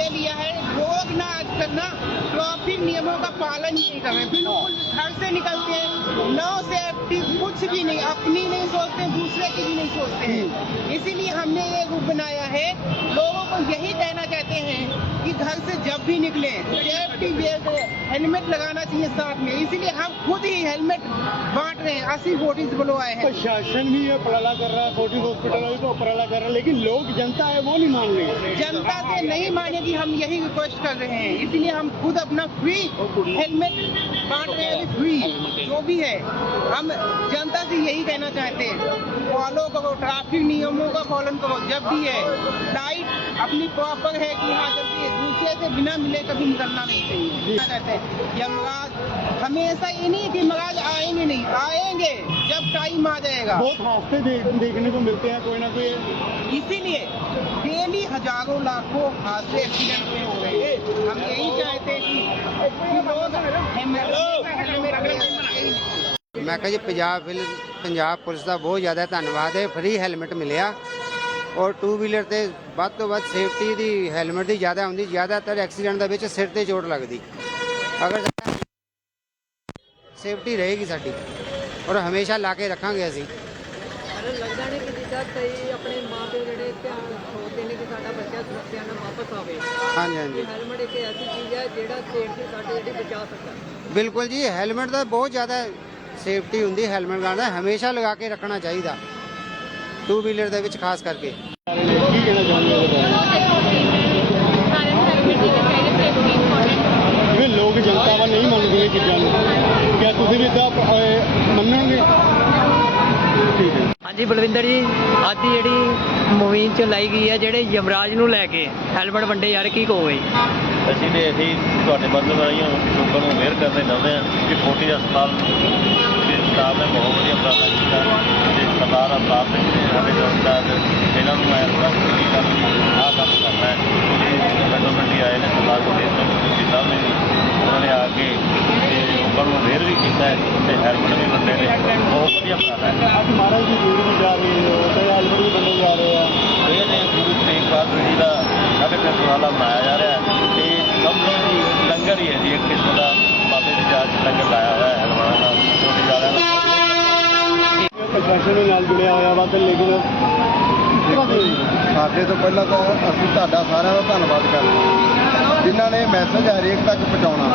ये लिया है। लोग ना आजकल ना ट्रैफ़िक नियमों का पालन ही नहीं कर रहे। बिल्कुल घर से निकलते हैं। नो सेफ्टी कुछ भी नहीं। अपनी नहीं सोचते दूसरे की भी नहीं सोचते हैं। इसीलिए हमने ये रूप बनाया है। लोगों को यही कहना चाहते हैं कि घर से जब भी निकले सेफ्टी बेल्ट हेलमेट लगाना चाहिए साथ में। इसीलिए हम खुद ही हेलमेट बांट रहे हैं। अस्सी वोटिस बुलवाए हैं। प्रशासन भी ये उपराला कर रहा है। फोर्टिस हॉस्पिटल भी तो उपराला कर रहा है। लेकिन लोग जनता है वो नहीं मान रही। जनता से नहीं मानेगी। हम यही रिक्वेस्ट कर रहे हैं। इसलिए हम खुद अपना फ्री हेलमेट बांट रहे हैं फ्री जो भी है। हम जनता से यही कहना चाहते हैं फॉलो करो ट्रैफ़िक नियमों का पालन करो जब भी है। लाइट अपनी प्रॉपर है कि हाँ जल्दी है। दूसरे से बिना मिले कभी निकलना नहीं चाहिए। कहते हैं? कि हमेशा ये नहीं कि मराज आएँगे नहीं आएँगे जब टाइम आ जाएगा। बहुत हादसे देखने को मिलते हैं कोई ना कोई। इसीलिए डेली हज़ारों हादसे एक्सीडेंट में हो रहे हैं हम यही चाहते हैं कि कि लोग हेलमेट हेलमेट ਮੈਂ ਕਿਹਾ ਜੀ ਪੰਜਾਬ ਫਿਲ ਪੰਜਾਬ ਪੁਲਿਸ ਦਾ ਬਹੁਤ ਜ਼ਿਆਦਾ ਧੰਨਵਾਦ ਹੈ ਫ੍ਰੀ ਹੈਲਮਟ ਮਿਲਿਆ ਔਰ ਟੂ ਵੀਲਰ ਤੇ ਵੱਧ ਤੋਂ ਵੱਧ ਸੇਫਟੀ ਦੀ ਹੈਲਮਟ ਦੀ ਜ਼ਿਆਦਾ ਹੁੰਦੀ ਜ਼ਿਆਦਾਤਰ ਐਕਸੀਡੈਂਟ ਦੇ ਵਿੱਚ ਸਿਰ ਤੇ ਚੋਟ ਲੱਗਦੀ ਅਗਰ ਸੇਫਟੀ ਰਹੇਗੀ ਸਾਡੀ ਔਰ ਹਮੇਸ਼ਾ ਲਾ ਕੇ ਰੱਖਾਂਗੇ ਅਸੀਂ ਪਰ ਲੱਗਦਾ ਨਹੀਂ ਕਿ ਜਿੱਦਾਂ ਕਈ ਆਪਣੇ ਮਾਪੇ ਜਿਹੜੇ ਧਿਆਨ ਸੋਚਦੇ ਨੇ ਕਿ ਸਾਡਾ ਬੱਚਾ ਸੁਰੱਖਿਆ ਨਾਲ ਵਾਪਸ ਆਵੇ ਹਾਂਜੀ। ਹਾਂਜੀ ਹੈਲਮਟ ਇੱਕ ਐਸੀ ਚੀਜ਼ ਹੈ ਜਿਹੜਾ ਸੇਫਟੀ ਸਾਡੇ ਜਿਹੜੀ ਬਚਾ ਸਕਦਾ। ਹੈ। ਬਿਲਕੁਲ ਜੀ ਹੈਲਮਟ ਦਾ ਬਹੁਤ ਜ਼ਿਆਦਾ ਸੇਫਟੀ ਹੁੰਦੀ ਹੈਲਮਟ ਲਗਾਉਣਾ ਹਮੇਸ਼ਾ ਲਗਾ ਕੇ ਰੱਖਣਾ ਚਾਹੀਦਾ। ਟੂ ਵੀਲਰ ਦੇ ਵਿੱਚ ਖਾਸ ਕਰਕੇ। ਕੀ ਕਹਿਣਾ ਚਾਹੁੰਦੇ ਹੋ ਲੋਕ ਜਨਤਾ ਵਾ ਨਹੀਂ ਮੰਨਦੇ ਇਹ ਚੀਜ਼ਾਂ ਨੂੰ। ਕਿਆ ਤੁਸੀਂ ਵੀ ਇਦਾਂ ਹਾਂਜੀ ਬਲਵਿੰਦਰ ਜੀ, ਅੱਜ ਦੀ ਜਿਹੜੀ ਮੁਹਿੰਮ ਚਲਾਈ ਗਈ ਹੈ ਜਿਹੜੇ ਯਮਰਾਜ ਨੂੰ ਲੈ ਕੇ ਹੈਲਮਟ ਵੰਡੇ ਯਾਰ ਕੀ ਕਹੋਗੇ? ਅਸੀਂ ਤੇ ਅਸੀਂ ਤੁਹਾਡੇ ਮਾਧਿਅਮ ਰਾਹੀਂ ਲੋਕਾਂ ਨੂੰ ਅਵੇਅਰ ਕਰਨੇ ਚਾਹੁੰਦੇ ਹਾਂ ਕਿ ਫੋਰਟੀ ਹਸਪਤਾਲ ਦੇ ਸਟਾਫ ਨੇ ਬਹੁਤ ਵਧੀਆ ਉਪਰਾਲਾ ਕੀਤਾ। ਤੇ ਸਰਦਾਰ ਅਵਤਾਰ ਸਿੰਘ ਜੀ ਸਾਡੇ ਜੋੜਦਾਰ ਇਹਨਾਂ ਨੂੰ ਮੈਂ ਬੜਾ ਖੁਸ਼ੀ ਦਾ ਆਹ ਕੰਮ ਕਰਨਾ ਹੈ। ਮੈਨੂੰ ਮੰਡੀ ਆਏ ਨੇ, ਸਰਦਾਰ ਗੁਰਦੇਵ ਸਿੰਘ ਜੀ ਸਾਹਿਬ ਨੇ ਵੀ, ਉਹਨਾਂ ਨੇ ਆ ਕੇ ਤੇ ਲੋਕਾਂ ਨੂੰ ਅਵੇਅਰ ਵੀ ਕੀਤਾ ਹੈ ਤੇ ਹੈਲਮਟ ਵੀ ਵੰਡੇ ਵਧੀਆ। ਉਪਰਾਲਾ ਹੈ ਅੱਜ ਮਹਾਰਾਜ ਦੀ ਜੂੜ ਨੂੰ ਜਾ ਰਹੀ ਹੋ ਤੇ ਹੈਲਮਟ ਵੀ ਬੰਦੇ ਜਾ ਰਹੇ ਆ। ਇਹ ਨੇ ਗੁਰੂ ਤੇਗ ਬਹਾਦਰ ਜੀ ਦਾ ਸਾਡੇ ਪਿੰਡ ਵਾਲਾ ਮਨਾਇਆ ਜਾ ਰਿਹਾ ਹੈ। ਤੇ ਸਮਝੋ ਜੀ ਲੰਗਰ ਹੀ ਹੈ ਜੀ ਇੱਕ ਕਿਸਮ ਦਾ ਬਾਬੇ ਦੇ ਲੰਗਰ ਲਾਇਆ ਹੋਇਆ ਹੈ ਹਲਵਾਣਾ ਦਾ ਛੋਟੀ ਜਾਲਿਆਂ ਦਾ ਪ੍ਰਸ਼ਾਸਨ ਦੇ ਨਾਲ ਜੁੜਿਆ ਹੋਇਆ ਵਾ ਤੇ ਲੇਕਿਨ ਸਾਡੇ ਤੋਂ ਪਹਿਲਾਂ ਤਾਂ ਅਸੀਂ ਤੁਹਾਡਾ ਸਾਰਿਆਂ ਦਾ ਧੰਨਵਾਦ ਕਰਦੇ ਹਾਂ। ਜਿਨ੍ਹਾਂ ਨੇ ਮੈਸੇਜ ਹਰੇਕ ਤੱਕ ਪਹੁੰਚਾਉਣਾ।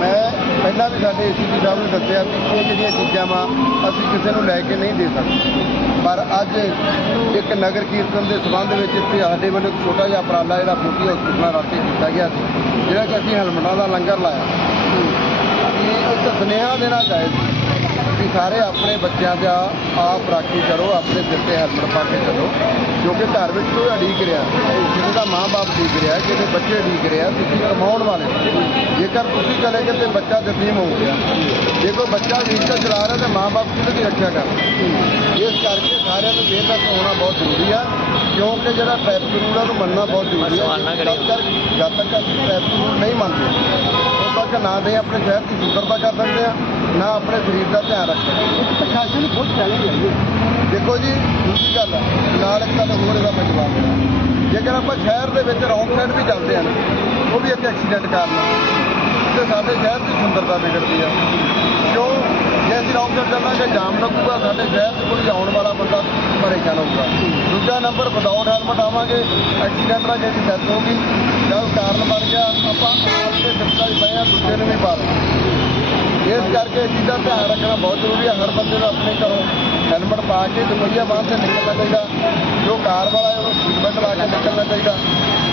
ਮੈਂ ਪਹਿਲਾਂ ਵੀ ਸਾਡੇ ਏਸੀਪੀ ਸਾਹਿਬ ਨੇ ਦੱਸਿਆ ਵੀ ਇਹ ਜਿਹੜੀਆਂ ਚੀਜ਼ਾਂ ਵਾ, ਅਸੀਂ ਕਿਸੇ ਨੂੰ ਲੈ ਕੇ ਨਹੀਂ ਦੇ ਸਕਦੇ। ਪਰ ਅੱਜ ਇੱਕ ਨਗਰ ਕੀਰਤਨ ਦੇ ਸਬੰਧ ਵਿੱਚ ਇੱਥੇ ਸਾਡੇ ਵੱਲੋਂ ਇੱਕ ਛੋਟਾ ਜਿਹਾ ਉਪਰਾਲਾ ਜਿਹੜਾ ਫੂਟੀ ਹਸਪਤਾਲ ਰਾਤੇ ਕੀਤਾ ਗਿਆ ਸੀ, ਜਿਹੜਾ ਕਿ ਅਸੀਂ ਹੈਲਮਟਾਂ ਦਾ ਲੰਗਰ ਲਾਇਆ। ਇਹ ਇੱਕ ਸੁਨੇਹਾ ਦੇਣਾ ਚਾਹੀਦਾ ਕਿ ਸਾਰੇ ਆਪਣੇ ਬੱਚਿਆਂ ਦਾ ਆਪ ਰਾਖੀ ਕਰੋ, ਆਪਣੇ ਸਿਰ ਤੇ ਹੈਲਮਟ ਪਾ ਕੇ ਚੱਲੋ। ਕਿਉਂਕਿ ਘਰ ਵਿੱਚ ਕੋਈ ਅੜੀਕ ਰਿਹਾ ਕਿਸੇ ਦਾ ਮਾਂ-ਬਾਪ ਉਡੀਕ ਰਿਹਾ ਕਿਸੇ ਬੱਚੇ ਉਡੀਕ ਰਿਹਾ ਤੁਸੀਂ ਕਮਾਉਣ ਵਾਲੇ। ਜੇਕਰ ਤੁਸੀਂ ਚਲੇ ਗਏ ਤੇ ਬੱਚਾ ਜਤੀਮ ਹੋ ਗਿਆ ਜੇ ਕੋਈ ਬੱਚਾ ਵਹੀਕਲ ਚਲਾ ਰਿਹਾ ਤੇ ਮਾਂ-ਬਾਪ ਕਿਹਦੀ ਰੱਖਿਆ ਕਰ ਇਸ ਕਰਕੇ ਸਾਰਿਆਂ ਨੂੰ ਬੇਨਤੀ ਹੋਣਾ ਬਹੁਤ ਜ਼ਰੂਰੀ ਆ ਕਿਉਂਕਿ ਜਿਹੜਾ ਟ੍ਰੈਫਿਕ ਰੂਲ ਆ ਉਹਨੂੰ ਮੰਨਣਾ ਬਹੁਤ ਜ਼ਰੂਰੀ ਕਰਿਓ। ਜਦ ਤੱਕ ਜਦ ਤੱਕ ਅਸੀਂ ਟ੍ਰੈਫਿਕ ਰੂਲ ਨਹੀਂ ਮੰਨਦੇ ਉਦੋਂ ਤੱਕ ਨਾ ਦੇ ਆਪਣੇ ਸ਼ਹਿਰ ਦੀ ਸੁੰਦਰਤਾ ਕਰ ਸਕਦੇ ਆ ਨਾ ਆਪਣੇ ਸਰੀਰ ਦਾ ਧਿਆਨ ਰੱਖ ਸਕਦੇ ਹਾਂ। ਪ੍ਰਸ਼ਾਸਨ ਨੂੰ ਬਹੁਤ ਚੈਲੰਜ ਹੈ ਦੇਖੋ ਜੀ ਦੂਜੀ ਗੱਲ ਆ, ਨਾਲ ਇੱਕ ਗੱਲ ਹੋਰ ਇਹਦਾ ਮੈਂ ਜਵਾਬ ਦੇਣਾ। ਜੇਕਰ ਆਪਾਂ ਸ਼ਹਿਰ ਦੇ ਵਿੱਚ ਰੌਂਗ ਸਾਈਡ ਵੀ ਚੱਲਦੇ ਆ ਨਾ ਉਹ ਵੀ ਇੱਕ ਐਕਸੀਡੈਂਟ ਕਾਰਨ ਆ। ਤੇ ਸਾਡੇ ਸ਼ਹਿਰ ਦੀ ਸੁੰਦਰਤਾ ਵਿਗੜਦੀ ਆ। ਕਿਉਂ? ਜੇ ਅਸੀਂ ਰੌਂਗ ਸਾਈਡ ਚੱਲਾਂਗੇ ਜਾਮ ਲੱਗੂਗਾ ਸਾਡੇ ਸ਼ਹਿਰ 'ਚ ਕੋਈ ਆਉਣ ਵਾਲਾ ਬੰਦਾ ਪਰੇਸ਼ਾਨ ਹੋਊਗਾ। ਦੂਜਾ ਨੰਬਰ ਵਿਦਆਊਟ ਹੈਲਮਟ ਆਵਾਂਗੇ ਐਕਸੀਡੈਂਟ ਨਾਲ ਜਿਹੜੀ ਡੈਥ ਹੋ ਗਈ ਜਦ ਕਾਰਨ ਬਣ ਗਿਆ ਆਪਾਂ ਆਪ ਦੇ ਦਿੱਤਾ ਹੀ ਪਏ ਆ ਦੂਜੇ ਨੂੰ ਵੀ ਪਾ ਇਸ ਕਰਕੇ ਇਹ ਚੀਜ਼ਾਂ ਧਿਆਨ ਰੱਖਣਾ ਬਹੁਤ ਜ਼ਰੂਰੀ ਹੈ ਹਰ ਬੰਦੇ ਨੂੰ ਆਪਣੇ ਘਰੋਂ ਹੈਲਮਟ ਪਾ ਕੇ ਦੁਪਹੀਆ ਬਾਂਹ ਤੇ ਨਿਕਲਣਾ ਚਾਹੀਦਾ। ਜੋ ਕਾਰ ਵਾਲਾ ਹੈ ਉਹਨੂੰ ਸੀਟ ਬੈਲਟ ਲਾ ਕੇ ਨਿਕਲਣਾ ਚਾਹੀਦਾ।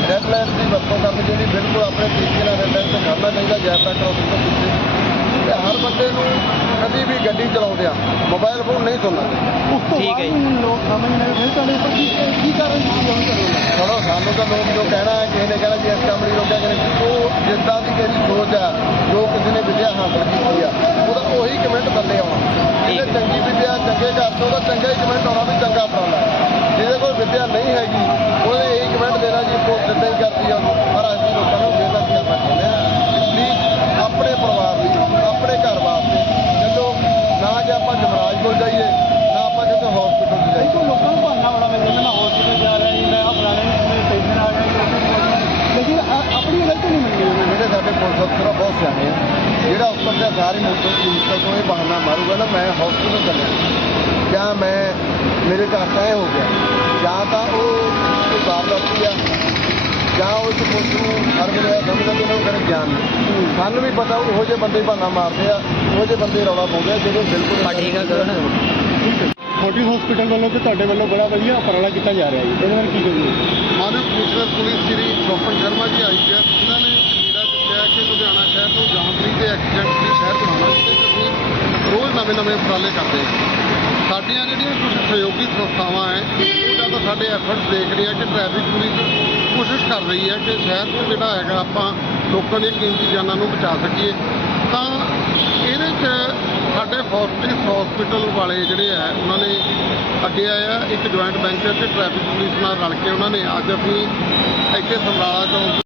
ਰੈੱਡ ਲਾਈਟ ਦੀ ਵਰਤੋਂ ਕਰਨੀ ਜਿਹੜੀ ਬਿਲਕੁਲ ਆਪਣੇ ਤਰੀਕੇ ਨਾਲ ਰੈੱਡ ਲਾਈਟ ਤੇ ਖੜਨਾ ਚਾਹੀਦਾ ਜੈਬਰਾ ਕ੍ਰੋਸਿੰਗ ਤੋਂ ਪਿੱਛੇ ਤੇ ਹਰ ਬੰਦੇ ਨੂੰ ਕਦੀ ਵੀ ਗੱਡੀ ਚਲਾਉਂਦੇ ਆ ਮੋਬਾਈਲ ਫੋਨ ਨਹੀਂ ਸੁਣਨਾ ਚਾਹੀਦਾ। ਉਸ ਤੋਂ ਠੀਕ ਹੈ ਬਾਅਦ ਲੋਕ ਸਮਝ ਨਹੀਂ ਫਿਰ ਤੁਹਾਡੇ ਉੱਪਰ ਕੀ ਕੀ ਕਾਰਨ ਕੀ ਚਲੋ ਸਾਨੂੰ ਤਾਂ ਲੋਕ ਜੋ ਕਹਿਣਾ ਹੈ ਕਿਸੇ ਨੇ ਕਹਿਣਾ ਜੀ ਇਸ ਕੰਮ ਲਈ ਰੋਕਿਆ ਨੇ ਉਹ ਜਿੱਦਾਂ ਦੀ ਕਿਸੇ ਸੋਚ ਆ ਜੋ ਕਿਸੇ ਨੇ ਵਿਦਿਆ ਹਾਸਲ ਕੀਤੀ ਆ ਉਹਦਾ ਉਹੀ ਕਮੈਂਟ ਥੱਲੇ ਆਉਣਾ। ਜਿਹਨੇ ਚੰਗੀ ਵਿੱਦਿਆ, ਚੰਗੇ ਘਰ ਤੋਂ, ਉਹਦਾ ਚੰਗਾ ਹੀ ਕਮੈਂਟ ਆਉਣਾ ਵੀ ਚੰਗਾ ਉਪਰਾਲਾ ਜਿਹਦੇ ਕੋਲ ਵਿੱਦਿਆ ਨਹੀਂ ਹੈਗੀ ਉਹਨੇ ਇਹੀ ਕਮੈਂਟ ਦੇਣਾ ਜੀ ਪੋਸਟ ਇਦਾਂ ਹੀ ਜਿਹੜਾ ਉੱਪਰ ਦਾ ਸਾਰੇ ਮੋਟਰ ਵਹੀਕਲ ਤੋਂ ਇਹ ਬਹਾਨਾ ਮਾਰੂਗਾ ਨਾ ਮੈਂ ਹਸਪੀਟਲ ਚੱਲਿਆ। ਜਾਂ ਮੈਂ ਮੇਰੇ ਘਰ ਤਾਂ ਇਹ ਹੋ ਗਿਆ। ਜਾਂ ਤਾਂ ਉਹ ਕੋਈ ਵਾਰਦਾਤੀ ਆ ਜਾਂ ਉਹ ਪੁਲਿਸ ਨੂੰ ਹਰ ਵੇਲੇ ਸਮਝਦਾ ਕਿ ਉਹਨਾਂ ਨੂੰ ਕਰੇ ਗਿਆਨ ਨਹੀਂ ਸਾਨੂੰ ਵੀ ਪਤਾ ਉਹੋ ਜਿਹੇ ਬੰਦੇ ਬਹਾਨਾ ਮਾਰਦੇ ਆ ਉਹੋ ਜਿਹੇ ਬੰਦੇ ਰੌਲਾ ਪਾਉਂਦੇ ਆ ਜਿਹੜੇ ਬਿਲਕੁਲ ਠੀਕ ਆ ਫੋਰਟਿਸ ਹਸਪੀਟਲ ਵੱਲੋਂ ਤੇ ਤੁਹਾਡੇ ਵੱਲੋਂ ਬੜਾ ਵਧੀਆ ਉਪਰਾਲਾ ਕੀਤਾ ਜਾ ਰਿਹਾ ਜੀ। ਇਹਦੇ ਬਾਰੇ ਕੀ ਕਹੋਗੇ? ਮਾਨਵ ਕਮਿਸ਼ਨਰ ਪੁਲਿਸ ਸ੍ਰੀ ਸ਼ੋਪਨ ਸ਼ਰਮਾ ਜੀ ਆਈ ਹੈ। ਉਹਨਾਂ ਨੇ ਜਿਹੜਾ ਕਿ ਲੁਧਿਆਣਾ ਸ਼ਹਿਰ ਨੂੰ ਜਾਮਪਰੀ ਤੇ ਐਕਸੀਡੈਂਟ ਫ੍ਰੀ ਸ਼ਹਿਰ ਬਣਾਉਣਾ ਜਿਹਦੇ 'ਚ ਅਸੀਂ ਰੋਜ਼ ਨਵੇਂ ਨਵੇਂ ਉਪਰਾਲੇ ਕਰਦੇ ਹਾਂ। ਸਾਡੀਆਂ ਜਿਹੜੀਆਂ ਕੁਝ ਸਹਿਯੋਗੀ ਸੰਸਥਾਵਾਂ ਹੈ, ਉਹ ਜਾਂ ਸਾਡੇ ਐਫਰਟਸ ਦੇਖ ਰਹੀਆਂ ਕਿ ਟ੍ਰੈਫਿਕ ਪੁਲਿਸ ਕੋਸ਼ਿਸ਼ ਕਰ ਰਹੀ ਹੈ ਕਿ ਸ਼ਹਿਰ 'ਚ ਜਿਹੜਾ ਹੈਗਾ ਆਪਾਂ ਲੋਕਾਂ ਦੀਆਂ ਕੀਮਤੀ ਜਾਨਾਂ ਨੂੰ ਬਚਾ ਸਕੀਏ। ਤਾਂ ਇਹਦੇ 'ਚ ਸਾਡੇ ਫੋਰਟਿਸ ਹਸਪੀਟਲ ਵਾਲੇ ਜਿਹੜੇ ਆ, ਉਹਨਾਂ ਨੇ ਅੱਗੇ ਆਇਆ, ਇੱਕ ਜੁਆਇੰਟ ਬੈਂਚਰ ਤੇ ਟ੍ਰੈਫਿਕ ਪੁਲਿਸ ਨਾਲ ਰਲ ਕੇ ਉਹਨਾਂ ਨੇ ਅੱਜ ਅਸੀਂ ਇੱਥੇ ਸਮਰਾਲਾ ਚੌਂਕ